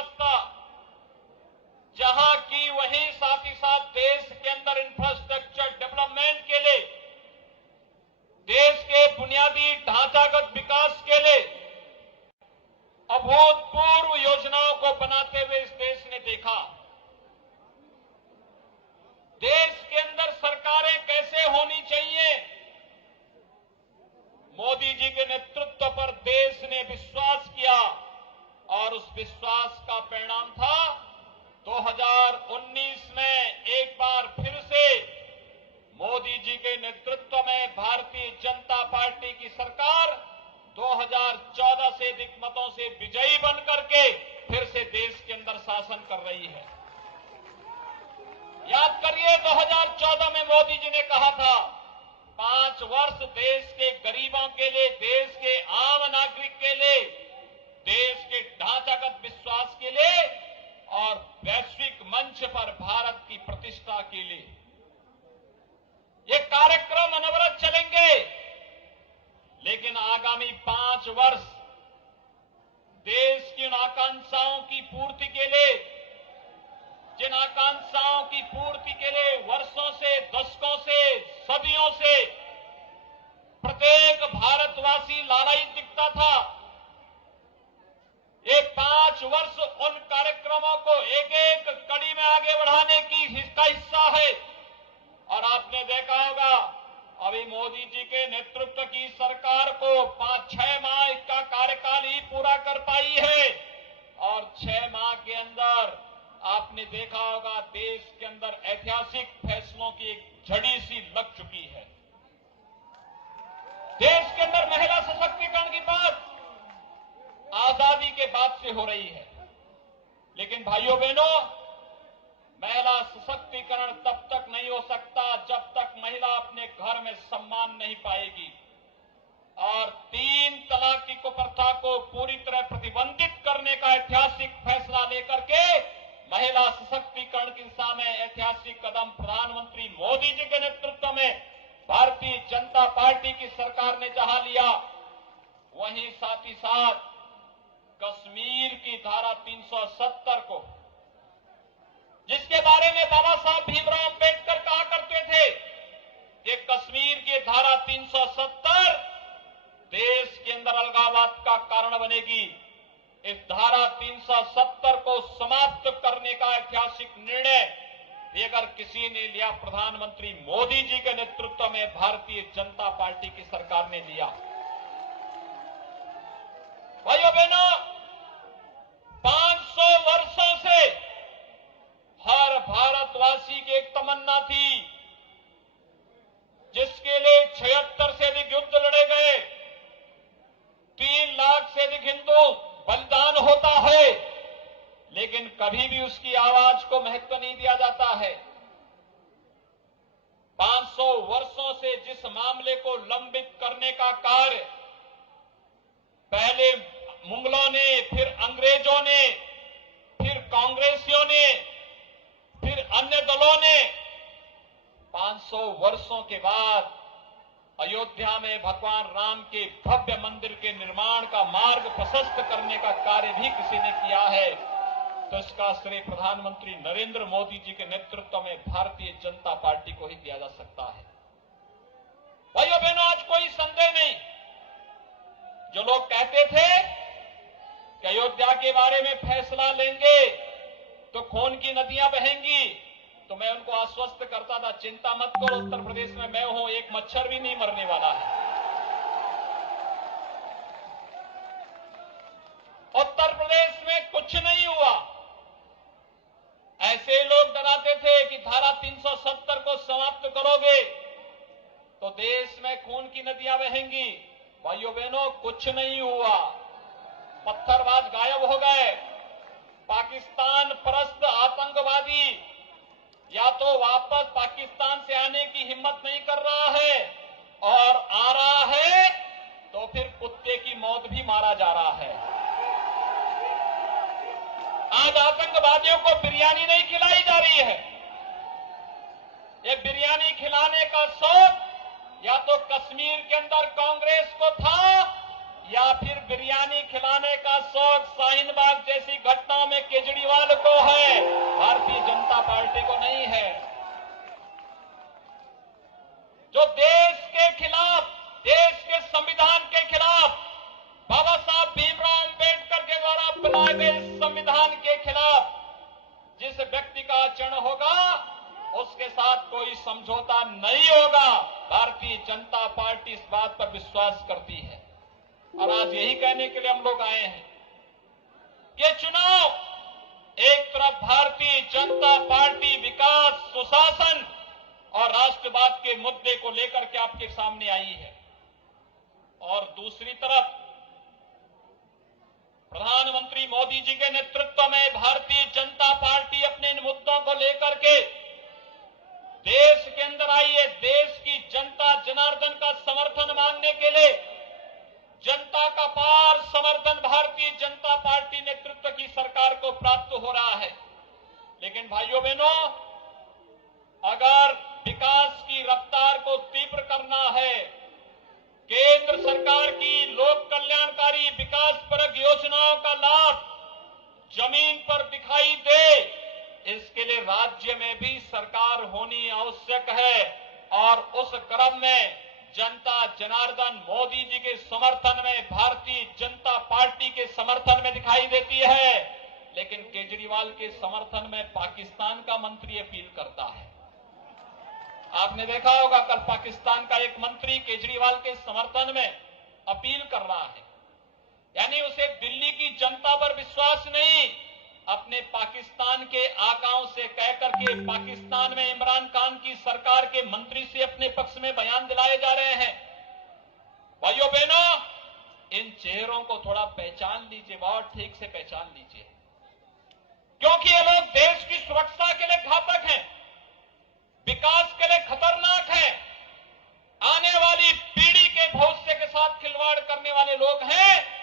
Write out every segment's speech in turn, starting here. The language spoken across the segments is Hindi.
व्यवस्था जहां की वहीं साथ ही साथ देश के अंदर इंफ्रास्ट्रक्चर डेवलपमेंट के लिए, देश के बुनियादी ढांचागत विकास के लिए अभूतपूर्व योजनाओं को बनाते हुए इस देश ने देखा। देश के अंदर सरकारें कैसे होनी चाहिए, मोदी जी के नेतृत्व पर देश ने विश्वास किया और उस विश्वास का परिणाम था 2019 में एक बार फिर से मोदी जी के नेतृत्व में भारतीय जनता पार्टी की सरकार 2014 से अधिक मतों से विजयी बनकर के फिर से देश के अंदर शासन कर रही है। याद करिए 2014 में मोदी जी ने कहा था 5 वर्ष देश के गरीबों के लिए, देश के आम नागरिक के लिए, देश के ढांचागत विश्वास के लिए और वैश्विक मंच पर भारत की प्रतिष्ठा के लिए। ये कार्यक्रम अनवरत चलेंगे, लेकिन आगामी 5 वर्ष देश की उन आकांक्षाओं की पूर्ति के लिए, जिन आकांक्षाओं की पूर्ति के लिए वर्षों से, दशकों से, सदियों से प्रत्येक भारतवासी लालायित दिखता था, ये 5 वर्ष उन कार्यक्रमों को एक एक कड़ी में आगे बढ़ाने का हिस्सा है। और आपने देखा होगा अभी मोदी जी के नेतृत्व की सरकार को 5-6 माह का कार्यकाल ही पूरा कर पाई है और 6 माह के अंदर आपने देखा होगा देश के अंदर ऐतिहासिक फैसलों की एक झड़ी सी लग चुकी है। देश के अंदर महिला सशक्तिकरण की बात आजादी के बाद से हो रही है, लेकिन भाइयों बहनों, महिला सशक्तिकरण तब तक नहीं हो सकता जब तक महिला अपने घर में सम्मान नहीं पाएगी। और 3 तलाक की कुप्रथा को पूरी तरह प्रतिबंधित करने का ऐतिहासिक फैसला लेकर के महिला सशक्तिकरण की दिशा में ऐतिहासिक कदम प्रधानमंत्री मोदी जी के नेतृत्व में भारतीय जनता पार्टी की सरकार ने जहां लिया, वहीं साथ ही साथ कश्मीर की धारा 370 को, जिसके बारे में बाबा साहब भीमराव अंबेडकर कहा करते थे कि कश्मीर की धारा 370 देश के अंदर अलगाववाद का कारण बनेगी। इस धारा 370 को समाप्त करने का ऐतिहासिक निर्णय भी अगर किसी ने लिया, प्रधानमंत्री मोदी जी के नेतृत्व में भारतीय जनता पार्टी की सरकार ने लिया। भाइयों बहनों, 500 वर्षों से हर भारतवासी की एक तमन्ना थी, जिसके लिए 76 से अधिक युद्ध लड़े गए, 3 लाख से अधिक हिंदू बलिदान होता है, लेकिन कभी भी उसकी आवाज को महत्व नहीं दिया जाता है। 500 वर्षों से जिस मामले को लंबित करने का कार्य पहले मुगलों ने, फिर अंग्रेजों ने, फिर कांग्रेसियों ने, फिर अन्य दलों ने, 500 वर्षों के बाद अयोध्या में भगवान राम के भव्य मंदिर के निर्माण का मार्ग प्रशस्त करने का कार्य भी किसी ने किया है, तो इसका श्रेय प्रधानमंत्री नरेंद्र मोदी जी के नेतृत्व में भारतीय जनता पार्टी को ही दिया जा सकता है। भाइयों बहनों, आज कोई संदेह नहीं, जो लोग कहते थे कि अयोध्या के बारे में फैसला लेंगे तो खून की नदियां बहेंगी, तो मैं उनको आश्वस्त करता था, चिंता मत करो, उत्तर प्रदेश में मैं हूं, एक मच्छर भी नहीं मरने वाला है। उत्तर प्रदेश में कुछ नहीं हुआ। ऐसे लोग डराते थे कि धारा 370 को समाप्त करोगे तो देश में खून की नदियां बहेंगी। भाइयों बहनों, कुछ नहीं हुआ, पत्थरबाज गायब हो गए। पाकिस्तान परस्त आतंकवादी या तो वापस पाकिस्तान से आने की हिम्मत नहीं कर रहा है, और आ रहा है तो फिर कुत्ते की मौत भी मारा जा रहा है। आज आतंकवादियों को बिरयानी नहीं खिलाई जा रही है। ये बिरयानी खिलाने का शौक या तो कश्मीर के अंदर कांग्रेस को था या फिर बिरयानी खिलाने का शौक शाहीन बाग जैसी घटनाओं में केजरीवाल को है, भारतीय जनता पार्टी को नहीं है। जो देश के खिलाफ, देश के संविधान के खिलाफ, बाबा साहब भीमराव अंबेडकर के द्वारा बनाए गए संविधान के खिलाफ जिस व्यक्ति का आचरण होगा उसके साथ कोई समझौता नहीं होगा। भारतीय जनता पार्टी इस बात पर विश्वास करती है और आज यही कहने के लिए हम लोग आए हैं कि चुनाव एक तरफ भारतीय जनता पार्टी विकास, सुशासन और राष्ट्रवाद के मुद्दे को लेकर के आपके सामने आई है और दूसरी तरफ प्रधानमंत्री मोदी जी के नेतृत्व में भारतीय जनता पार्टी अपने इन मुद्दों को लेकर के देश के अंदर आई है। देश की जनता जनार्दन का समर्थन मांगने के लिए जनता का पार समर्थन भारतीय जनता पार्टी नेतृत्व की सरकार को प्राप्त हो रहा है। लेकिन भाइयों बहनों, अगर विकास की रफ्तार को तीव्र करना है, केंद्र सरकार की लोक कल्याणकारी विकासपरक योजनाओं का लाभ जमीन पर दिखाई दे, इसके लिए राज्य में भी सरकार होनी आवश्यक है और उस क्रम में जनता जनार्दन मोदी जी के समर्थन में, भारतीय जनता पार्टी के समर्थन में दिखाई देती है। लेकिन केजरीवाल के समर्थन में पाकिस्तान का मंत्री अपील करता है। आपने देखा होगा कल पाकिस्तान का एक मंत्री केजरीवाल के समर्थन में अपील कर रहा है, यानी उसे दिल्ली की जनता पर विश्वास नहीं, अपने पाकिस्तान के आकाओं से कहकर के पाकिस्तान में इमरान खान की सरकार के मंत्री से अपने पक्ष में बयान दिलाए जा रहे हैं। भाइयों बहनों, इन चेहरों को थोड़ा पहचान लीजिए, बहुत ठीक से पहचान लीजिए, क्योंकि ये लोग देश की सुरक्षा के लिए घातक हैं, विकास के लिए खतरनाक है, आने वाली पीढ़ी के भविष्य के साथ खिलवाड़ करने वाले लोग हैं,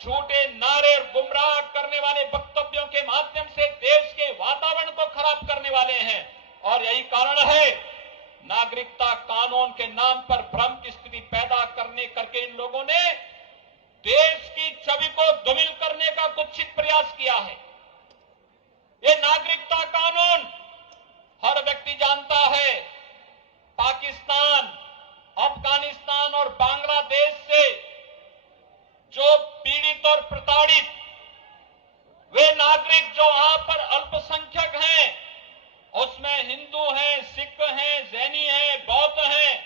झूठे नारे और गुमराह करने वाले वक्तव्यों के माध्यम से देश के वातावरण को खराब करने वाले हैं। और यही कारण है नागरिकता कानून के नाम पर भ्रम की स्थिति पैदा करके इन लोगों ने देश की छवि को धूमिल करने का कुत्सित प्रयास किया है। ये नागरिकता कानून हर व्यक्ति जानता है, पाकिस्तान, अफगानिस्तान और बांग्लादेश से जो पीड़ित और प्रताड़ित वे नागरिक जो वहां पर अल्पसंख्यक हैं, उसमें हिंदू हैं, सिख हैं, जैनी हैं, बौद्ध हैं,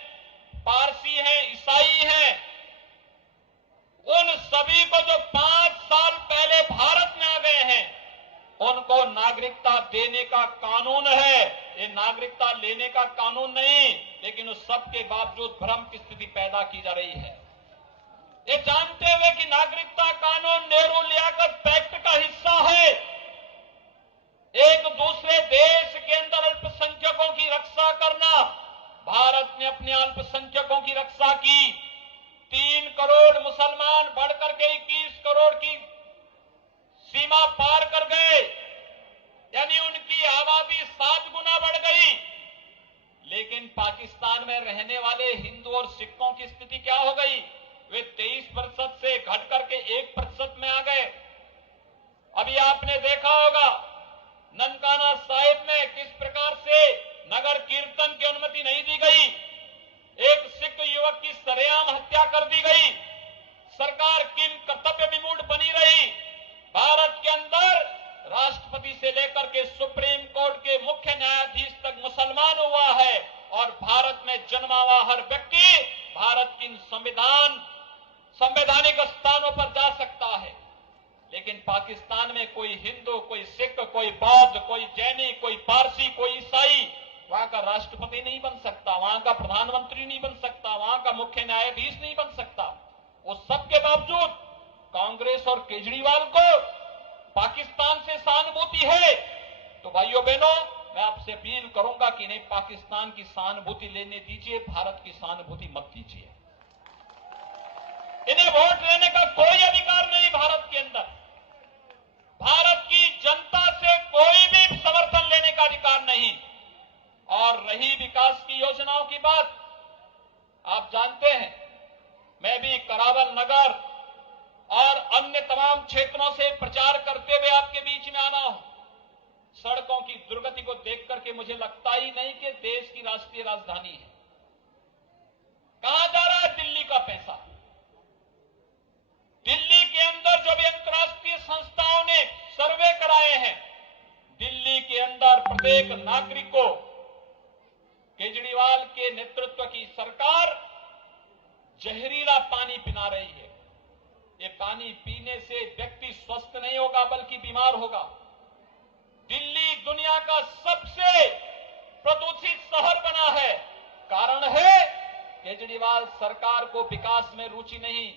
पारसी हैं, ईसाई हैं, उन सभी को जो 5 साल पहले भारत में आ गए हैं, उनको नागरिकता देने का कानून है। ये नागरिकता लेने का कानून नहीं, लेकिन उस सब के बावजूद भ्रम की स्थिति पैदा की जा रही है। ये जानते हुए कि नागरिकता कानून नेहरू लियाकत पैक्ट का हिस्सा है, एक दूसरे देश के अंदर अल्पसंख्यकों की रक्षा करना। भारत ने अपने अल्पसंख्यकों की रक्षा की, 3 करोड़ मुसलमान बढ़कर के 21 करोड़ की सीमा पार कर गए, यानी उनकी आबादी 7 गुना बढ़ गई। लेकिन पाकिस्तान में रहने वाले हिंदू और सिखों की स्थिति क्या हो गई? वे 23% से घट करके 1% में आ गए। अभी आपने देखा होगा ननकाना साहिब में किस प्रकार से नगर कीर्तन की अनुमति नहीं दी गई, एक सिख युवक की सरेआम हत्या कर दी गई, सरकार किन कर्तव्य विमूढ़ बनी रही। भारत के अंदर राष्ट्रपति से लेकर के सुप्रीम कोर्ट के मुख्य न्यायाधीश तक मुसलमान हुआ है और भारत में जन्मा हुआ हर व्यक्ति भारत की संवैधानिक स्थानों पर जा सकता है। लेकिन पाकिस्तान में कोई हिंदू, कोई सिख, कोई बौद्ध, कोई जैनी, कोई पारसी, कोई ईसाई वहां का राष्ट्रपति नहीं बन सकता, वहां का प्रधानमंत्री नहीं बन सकता, वहां का मुख्य न्यायाधीश नहीं बन सकता। उस सब के बावजूद कांग्रेस और केजरीवाल को पाकिस्तान से सहानुभूति है। तो भाइयों बहनों, मैं आपसे अपील करूंगा कि इन्हें पाकिस्तान की सहानुभूति लेने दीजिए, भारत की सहानुभूति मत दीजिए। इन्हें वोट लेने का कोई अधिकार नहीं भारत के अंदर। भारत की जनता से कोई भी समर्थन लेने का अधिकार नहीं। और रही विकास की योजनाओं की बात, आप जानते हैं मैं भी करावल नगर अन्य तमाम क्षेत्रों से प्रचार करते हुए आपके बीच में आना हो। सड़कों की दुर्गति को देख करके मुझे लगता ही नहीं कि देश की राष्ट्रीय राजधानी है। कहां जा रहा है दिल्ली का पैसा? दिल्ली के अंदर जो भी अंतर्राष्ट्रीय संस्थाओं ने सर्वे कराए हैं, दिल्ली के अंदर प्रत्येक नागरिक को केजरीवाल के नेतृत्व की सरकार जहरीला पानी पिला रही है। ये पानी पीने से व्यक्ति स्वस्थ नहीं होगा बल्कि बीमार होगा। दिल्ली दुनिया का सबसे प्रदूषित शहर बना है। कारण है केजरीवाल सरकार को विकास में रुचि नहीं,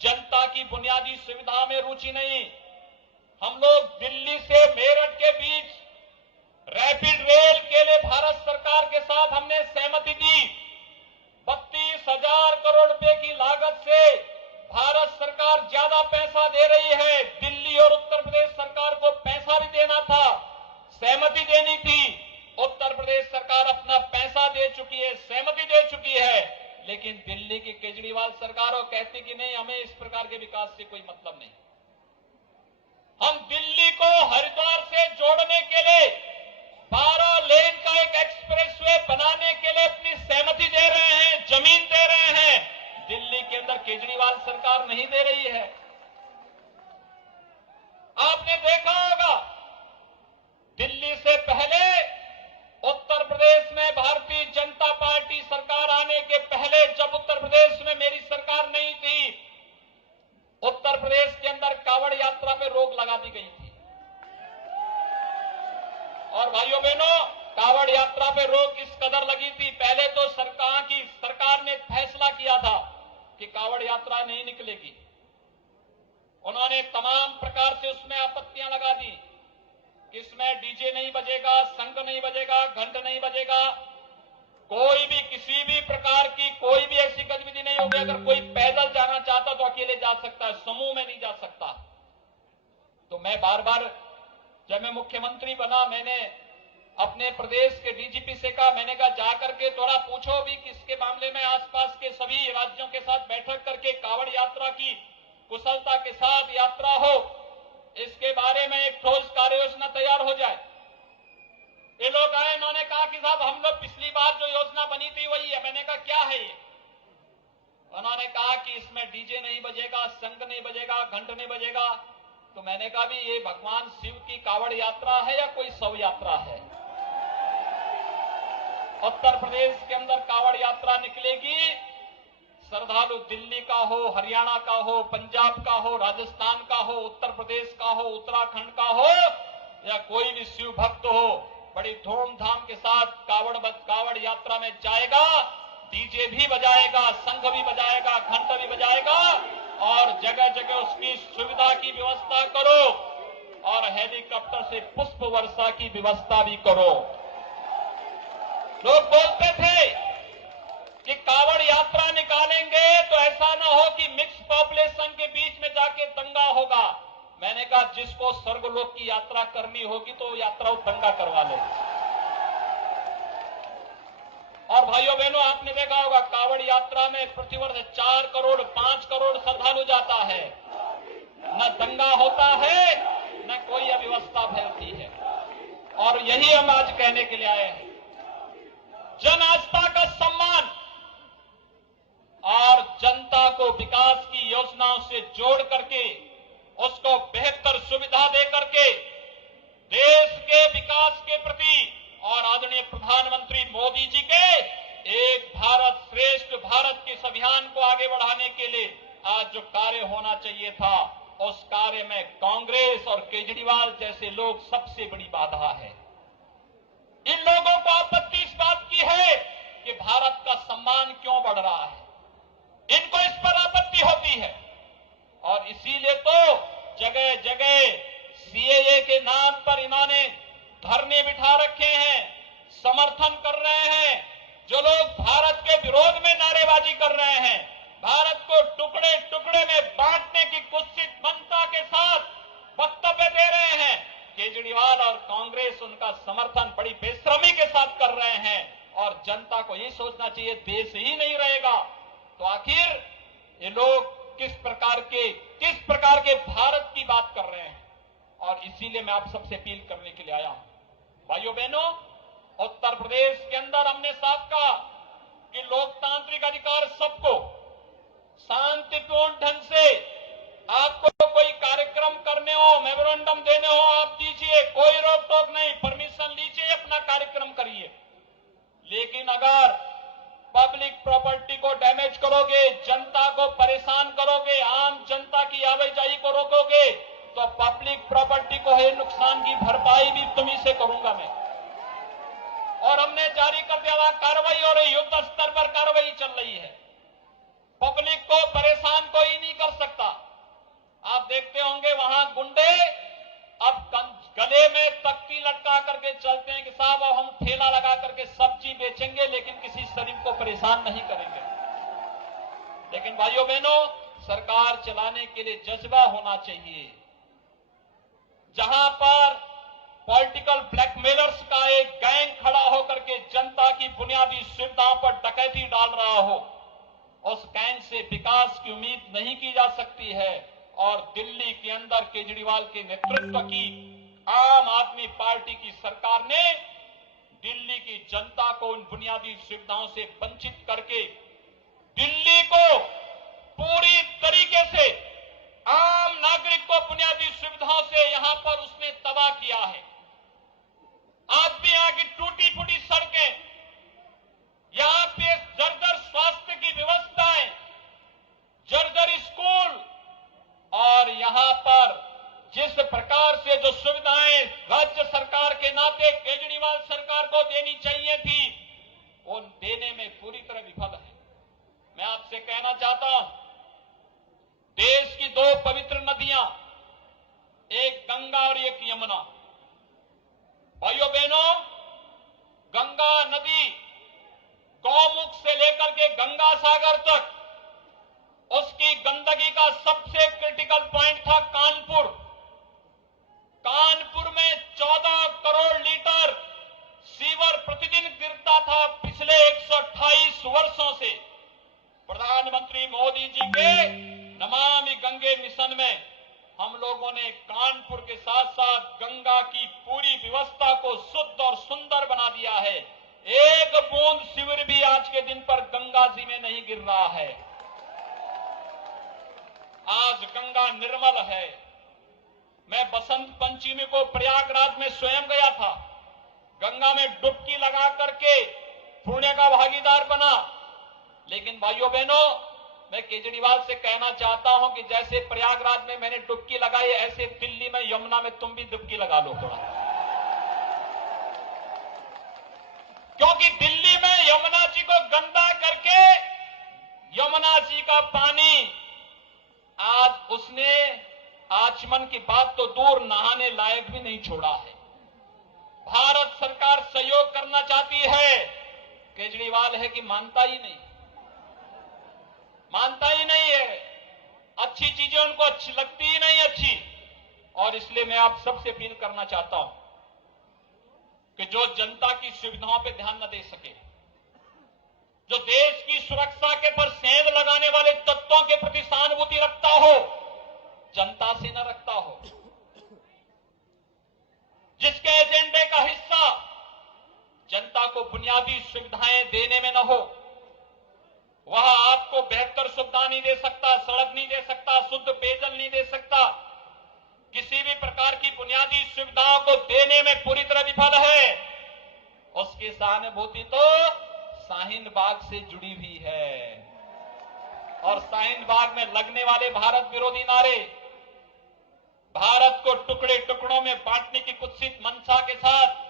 जनता की बुनियादी सुविधा में रुचि नहीं। हम लोग दिल्ली से मेरठ के बीच रैपिड रेल के लिए भारत सरकार के साथ हमने सहमति दी। 32,000 करोड़ रुपए की लागत से भारत सरकार ज्यादा पैसा दे रही है। दिल्ली और उत्तर प्रदेश सरकार को पैसा भी देना था, सहमति देनी थी। उत्तर प्रदेश सरकार अपना पैसा दे चुकी है, सहमति दे चुकी है, लेकिन दिल्ली की केजरीवाल सरकार वो कहती कि नहीं, हमें इस प्रकार के विकास से कोई मतलब नहीं। हम दिल्ली को हरिद्वार से जोड़ने के लिए 12 लेन का एक एक्सप्रेसवे बनाने के लिए अपनी सहमति दे रहे हैं, जमीन दे रहे हैं। दिल्ली के अंदर केजरीवाल सरकार नहीं दे रही है। आपने देखा होगा दिल्ली से पहले उत्तर प्रदेश में भारतीय जनता पार्टी सरकार आने के पहले, जब उत्तर प्रदेश में मेरी सरकार नहीं थी, उत्तर प्रदेश के अंदर कावड़ यात्रा पे रोक लगा दी गई थी। और भाइयों बहनों, कावड़ यात्रा पे रोक इस कदर लगी थी, पहले तो सरकार ने फैसला किया था कि कावड़ यात्रा नहीं निकलेगी। उन्होंने तमाम प्रकार से उसमें आपत्तियां लगा दी कि इसमें डीजे नहीं बजेगा, शंख नहीं बजेगा, घंट नहीं बजेगा, कोई भी किसी भी प्रकार की कोई भी ऐसी गतिविधि नहीं होगी। अगर कोई पैदल जाना चाहता तो अकेले जा सकता है, समूह में नहीं जा सकता। तो मैं बार बार जब मैं मुख्यमंत्री बना, मैंने अपने प्रदेश के डीजीपी से कहा, मैंने कहा जाकर के थोड़ा पूछो भी किसके मामले में आसपास के सभी राज्यों के साथ बैठक करके कावड़ यात्रा की कुशलता के साथ यात्रा हो, इसके बारे में एक ठोस कार्य योजना तैयार हो जाए। ये लोग आए, इन्होंने कहा कि साहब हम लोग पिछली बार जो योजना बनी थी वही है। मैंने कहा क्या है ये? उन्होंने कहा कि इसमें डीजे नहीं बजेगा, शंख नहीं बजेगा, घंट नहीं बजेगा। तो मैंने कहा भी ये भगवान शिव की कावड़ यात्रा है या कोई शव यात्रा है? उत्तर प्रदेश के अंदर कावड़ यात्रा निकलेगी, श्रद्धालु दिल्ली का हो, हरियाणा का हो, पंजाब का हो, राजस्थान का हो, उत्तर प्रदेश का हो, उत्तराखंड का हो, या कोई भी शिव भक्त हो, बड़ी धूमधाम के साथ कावड़ यात्रा में जाएगा। डीजे भी बजाएगा, शंख भी बजाएगा, घंट भी बजाएगा, और जगह जगह उसकी सुविधा की व्यवस्था करो, और हेलीकॉप्टर से पुष्प वर्षा की व्यवस्था भी करो। लोग बोलते थे कि कावड़ यात्रा निकालेंगे तो ऐसा ना हो कि मिक्स पॉपुलेशन के बीच में जाके दंगा होगा। मैंने कहा जिसको स्वर्गलोक की यात्रा करनी होगी तो यात्रा दंगा करवा ले। और भाइयों बहनों, आपने देखा होगा कावड़ यात्रा में प्रतिवर्ष 4 करोड़ 5 करोड़ श्रद्धालु जाता है, न दंगा होता है न कोई अव्यवस्था फैलती है। और यही हम आज कहने के लिए आए हैं, जन आस्था का सम्मान और जनता को विकास की योजनाओं से जोड़ करके उसको बेहतर सुविधा दे करके देश के विकास के प्रति और आदरणीय प्रधानमंत्री मोदी जी के एक भारत श्रेष्ठ भारत के इस अभियान को आगे बढ़ाने के लिए आज जो कार्य होना चाहिए था, उस कार्य में कांग्रेस और केजरीवाल जैसे लोग सबसे बड़ी बाधा है। इन लोगों को आपत्ति इस बात की है कि भारत का सम्मान क्यों बढ़ रहा है, इनको इस पर आपत्ति होती है। और इसीलिए तो जगह जगह सीएए के नाम पर इन्होंने धरने बिठा रखे हैं, समर्थन कर रहे हैं। जो लोग भारत के विरोध में नारेबाजी कर रहे हैं, भारत को टुकड़े टुकड़े में बांटने की कुत्सित मनसा के साथ वक्तव्य दे रहे हैं, केजरीवाल और कांग्रेस उनका समर्थन बड़ी बेशर्मी के साथ कर रहे हैं। और जनता को यही सोचना चाहिए देश ही नहीं रहेगा तो आखिर ये लोग किस प्रकार के भारत की बात कर रहे हैं। और इसीलिए मैं आप सबसे अपील करने के लिए आया हूं। भाइयों बहनों, उत्तर प्रदेश के अंदर हमने साफ कहा कि लोकतांत्रिक अधिकार सबको शांतिपूर्ण ढंग से, आपको कोई कार्यक्रम करने हो, मेमोरेंडम देने हो, आप दीजिए, कोई रोक टोक नहीं, परमिशन लीजिए, अपना कार्यक्रम करिए। लेकिन अगर पब्लिक प्रॉपर्टी को डैमेज करोगे, जनता को परेशान करोगे, आम जनता की आवाजाही को रोकोगे, तो पब्लिक प्रॉपर्टी को है नुकसान की भरपाई भी तुम्ही से करूंगा मैं। और हमने जारी कर दिया, कार्रवाई हो रही, युद्ध स्तर पर कार्रवाई चल रही है। पब्लिक को परेशान कोई नहीं कर सकता। आप देखते होंगे वहां गुंडे अब गले में तख्ती लटका करके चलते हैं कि साहब अब हम ठेला लगा करके सब्जी बेचेंगे, लेकिन किसी शरीफ को परेशान नहीं करेंगे। लेकिन भाइयों बहनों, सरकार चलाने के लिए जज्बा होना चाहिए। जहां पर पॉलिटिकल ब्लैकमेलर्स का एक गैंग खड़ा होकर के जनता की बुनियादी सुविधाओं पर डकैती डाल रहा हो, उस गैंग से विकास की उम्मीद नहीं की जा सकती है। और दिल्ली के अंदर केजरीवाल के नेतृत्व की आम आदमी पार्टी की सरकार ने दिल्ली की जनता को उन बुनियादी सुविधाओं से वंचित करके दिल्ली को पूरी तरीके से, आम नागरिक को बुनियादी सुविधाओं से यहां पर उसने तबाह किया है। आज भी यहां की टूटी फूटी सड़कें, यहां पे जर्जर स्वास्थ्य की व्यवस्थाएं, जर्जर स्कूल, और यहां पर जिस प्रकार से जो सुविधाएं राज्य सरकार के नाते केजरीवाल सरकार को देनी चाहिए थी, वो देने में पूरी तरह विफल है। मैं आपसे कहना चाहता हूं, देश की दो पवित्र नदियां, एक गंगा और एक यमुना। भाइयों बहनों, गंगा नदी गौमुख से लेकर के गंगा सागर तक, उसकी गंदगी का सबसे क्रिटिकल पॉइंट था कानपुर। कानपुर में 14 करोड़ लीटर सीवर प्रतिदिन गिरता था पिछले 128 वर्षों से। प्रधानमंत्री मोदी जी के नमामि गंगे मिशन में हम लोगों ने कानपुर के साथ साथ गंगा की पूरी व्यवस्था को शुद्ध और सुंदर बना दिया है। एक बूंद सीवर भी आज के दिन पर गंगा जी में नहीं गिर रहा है। आज गंगा निर्मल है। मैं बसंत पंचमी को प्रयागराज में स्वयं गया था, गंगा में डुबकी लगा करके पुण्य का भागीदार बना। लेकिन भाइयों बहनों, मैं केजरीवाल से कहना चाहता हूं कि जैसे प्रयागराज में मैंने डुबकी लगाई, ऐसे दिल्ली में यमुना में तुम भी डुबकी लगा लो थोड़ा। क्योंकि दिल्ली में यमुना जी को गंदा करके यमुना जी का पानी आज उसने आचमन की बात तो दूर, नहाने लायक भी नहीं छोड़ा है। भारत सरकार सहयोग करना चाहती है, केजरीवाल है कि मानता ही नहीं है। अच्छी चीजें उनको अच्छी लगती ही नहीं अच्छी। और इसलिए मैं आप सबसे अपील करना चाहता हूं कि जो जनता की सुविधाओं पर ध्यान न दे सके, जो देश की सुरक्षा के पर सेंध लगाने वाले तत्वों के प्रति सहानुभूति रखता हो, जनता से न रखता हो, जिसके एजेंडे का हिस्सा जनता को बुनियादी सुविधाएं देने में न हो, वह आपको बेहतर सुविधा नहीं दे सकता, सड़क नहीं दे सकता, शुद्ध पेयजल नहीं दे सकता, किसी भी प्रकार की बुनियादी सुविधाओं को देने में पूरी तरह विफल है, उसकी सहानुभूति तो शाहीन बाग से जुड़ी हुई है। और शाहीन बाग में लगने वाले भारत विरोधी नारे, भारत को टुकड़े टुकड़ों में बांटने की कुत्सित मंशा के साथ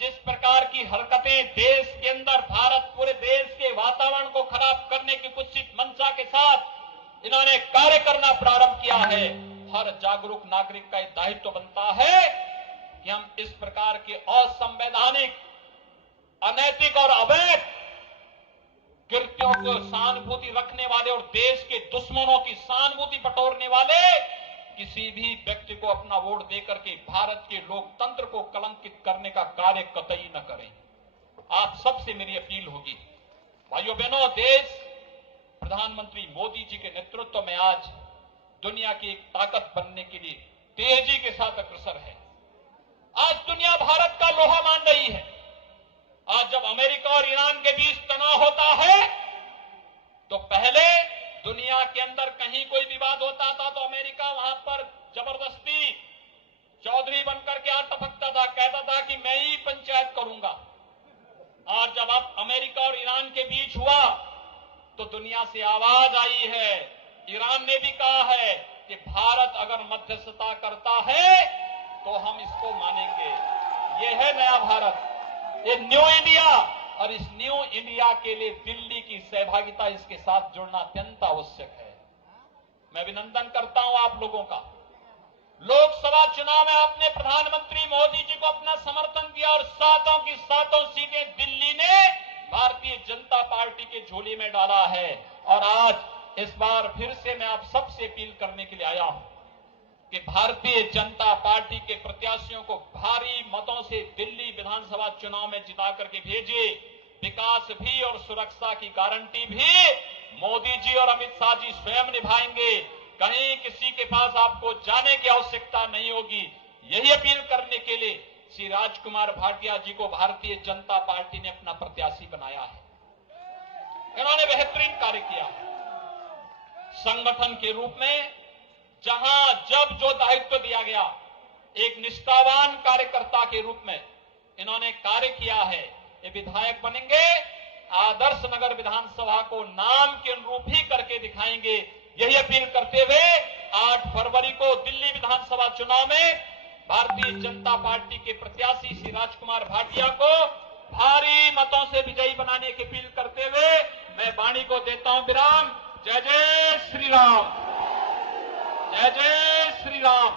जिस प्रकार की हरकतें देश के अंदर, भारत पूरे देश के वातावरण को खराब करने की कुत्सित मंशा के साथ इन्होंने कार्य करना प्रारंभ किया है, हर जागरूक नागरिक का दायित्व बनता है कि हम इस प्रकार के असंवैधानिक, अनैतिक और अवैध कृत्यों को सहानुभूति रखने वाले और देश के दुश्मनों की सहानुभूति बटोरने वाले किसी भी व्यक्ति को अपना वोट देकर के भारत के लोकतंत्र को कलंकित करने का कार्य कतई न करें। आप सबसे मेरी अपील होगी, भाइयों बहनों, देश प्रधानमंत्री मोदी जी के नेतृत्व में आज दुनिया की एक ताकत बनने के लिए तेजी के साथ अग्रसर है। आज दुनिया भारत का लोहा मान रही है। आज जब अमेरिका और ईरान के बीच तनाव होता है तो पहले दुनिया के अंदर कहीं कोई विवाद होता था तो अमेरिका वहां पर जबरदस्ती चौधरी बनकर के आ टपकता था, कहता था कि मैं ही पंचायत करूंगा। आज जब अब अमेरिका और ईरान के बीच हुआ तो दुनिया से आवाज आई है, ईरान ने भी कहा है कि भारत अगर मध्यस्थता करता है तो हम इसको मानेंगे। ये है नया भारत, ये न्यू इंडिया, और इस न्यू इंडिया के लिए दिल्ली की सहभागिता, इसके साथ जुड़ना अत्यंत आवश्यक है। मैं अभिनंदन करता हूं आप लोगों का। लोकसभा चुनाव में आपने प्रधानमंत्री मोदी जी को अपना समर्थन दिया और सातों की सातों सीटें दिल्ली ने भारतीय जनता पार्टी के झोली में डाला है। और आज इस बार फिर से मैं आप सबसे अपील करने के लिए आया हूं कि भारतीय जनता पार्टी के प्रत्याशियों को भारी मतों से दिल्ली विधानसभा चुनाव में जिता करके भेजिए। विकास भी और सुरक्षा की गारंटी भी मोदी जी और अमित शाह जी स्वयं निभाएंगे। कहीं किसी के पास आपको जाने की आवश्यकता नहीं होगी। यही अपील करने के लिए श्री राजकुमार भाटिया जी को भारतीय जनता पार्टी ने अपना प्रत्याशी बनाया है। इन्होंने बेहतरीन कार्य किया है। संगठन के रूप में जहां जब जो दायित्व दिया गया, एक निष्ठावान कार्यकर्ता के रूप में इन्होंने कार्य किया है। ये विधायक बनेंगे, आदर्श नगर विधानसभा को नाम के अनुरूप ही करके दिखाएंगे। यही अपील करते हुए 8 फरवरी को दिल्ली विधानसभा चुनाव में भारतीय जनता पार्टी के प्रत्याशी श्री राजकुमार भाटिया को भारी मतों से विजयी बनाने की अपील करते हुए मैं वाणी को देता हूं विराम। जय जय श्री राम, जय जय श्री राम।